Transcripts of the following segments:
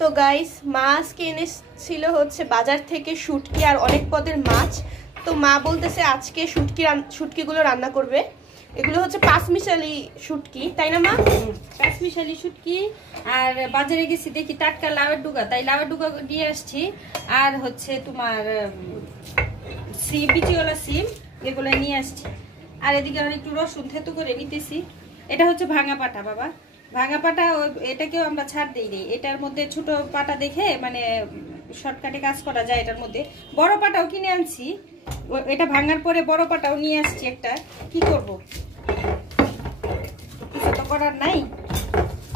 তো গাইস মাছ কিনেছিল হচ্ছে বাজার থেকে শুটকি আর অনেক পদের মাছ। তো মা বলতেছে আজকে শুটকিগুলো রান্না করবে। এগুলো হচ্ছে পাঁচমিশালি শুটকি, তাই না মা? পাঁচমিশালি শুটকি। আর বাজারে গেছি দেখি টাটকা লাউয়ের ডুগা, তাই লাউয়ের ডুগা নিয়ে আসছি। আর হচ্ছে তোমার সিম, বিচিওয়ালা সিম, এগুলো নিয়ে আসছি। আর এদিকে আর একটু রসুন থেতো করে নিতেছি। এটা হচ্ছে ভাঙা পাটা বাবা, ভাঙা পাটা। এটাকেও আমরা ছাড় দিই নি, এটার মধ্যে ছোট পাটা দেখে মানে শর্টকাটে কাজ করা যায়। এটার মধ্যে বড় পাটাও কিনে আনছি, এটা ভাঙার পরে বড় পাটাও নিয়ে আসছি একটা। কি করব, কিছু তো করার নাই।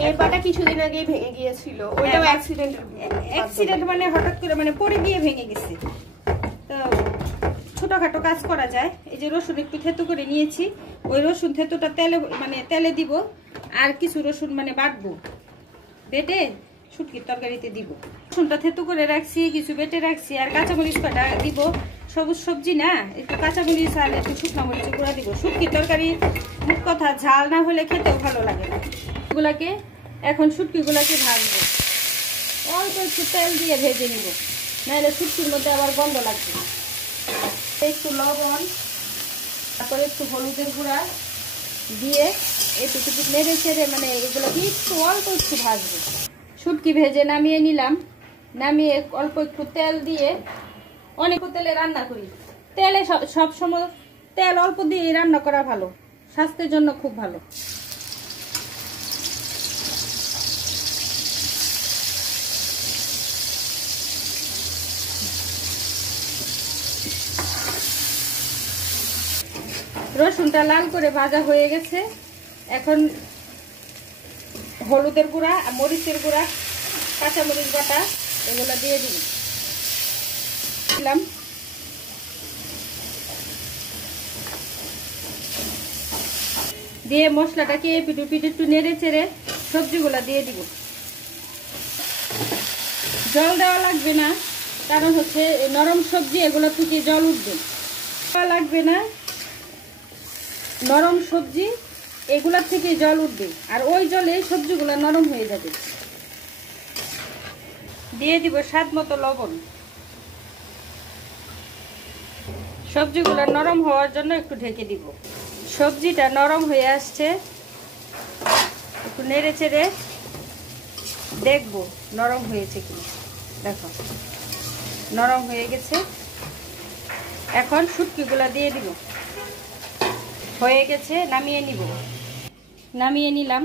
এই পাটা কিছুদিন আগেই ভেঙে গিয়েছিল, ওইটাও অ্যাক্সিডেন্ট মানে হঠাৎ করে মানে পড়ে গিয়ে ভেঙে গেছে। তো ছোটখাটো কাজ করা যায়। এই যে রসুন একটু থেতো করে নিয়েছি, ওই রসুন থেতোটা তেলে দিব। আর কিছু রসুন মানে বাটবো, বেটে শুটকির তরকারিতে দিব। রসুনটা থেতো করে রাখছি, কিছু বেটে রাখছি। আর কাঁচামরিচ কটা দিব, সবুজ সবজি না, একটু কাঁচামরিচ আর একটু শুকনো মরিচ গুঁড়া দিব। শুটকির তরকারি মুখ কথা ঝাল না হলে খেতেও ভালো লাগে না। এগুলাকে এখন শুটকিগুলাকে ভাজবো, অল্প একটু তেল দিয়ে ভেজে নিব, নাহলে শুটকির মধ্যে আবার গন্ধ লাগবে। একটু লবণ, তারপরে একটু হলুদের গুঁড়া দিয়ে একটু নেড়ে ছেড়ে মানে এগুলোকে একটু অল্প একটু ভাজবো। শুটকি ভেজে নামিয়ে নিলাম, নামিয়ে অল্প একটু তেল দিয়ে, অনেক তেলে রান্না করি। তেলে সবসময় তেল অল্প দিয়ে রান্না করা ভালো, স্বাস্থ্যের জন্য খুব ভালো। রসুনটা লাল করে ভাজা হয়ে গেছে। এখন হলুদের গুঁড়া, মরিচের গুঁড়া, কাঁচামরিচ বাটা এগুলো দিয়ে দিলাম। দিয়ে মশলাটাকে পিটু একটু নেড়ে চেড়ে সবজিগুলা দিয়ে দিব। জল দেওয়া লাগবে না, কারণ হচ্ছে নরম সবজি, এগুলো থেকে জল উঠবে। লাগবে না, নরম সবজি এগুলার থেকে জল উঠবে, আর ওই জলে সবজিগুলো নরম হয়ে যাবে। দিয়ে দিব স্বাদ মতো লবণ। সবজিগুলো নরম হওয়ার জন্য একটু ঢেকে দিব। সবজিটা নরম হয়ে আসছে, একটু নেড়ে চেড়ে দেখবো নরম হয়েছে কিনা। দেখো নরম হয়ে গেছে। এখন শুটকিগুলো দিয়ে দিব। হয়ে গেছে, নামিয়ে নিব। নামিয়ে নিলাম।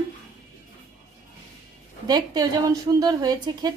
দেখতেও যেমন সুন্দর হয়েছে, খেতে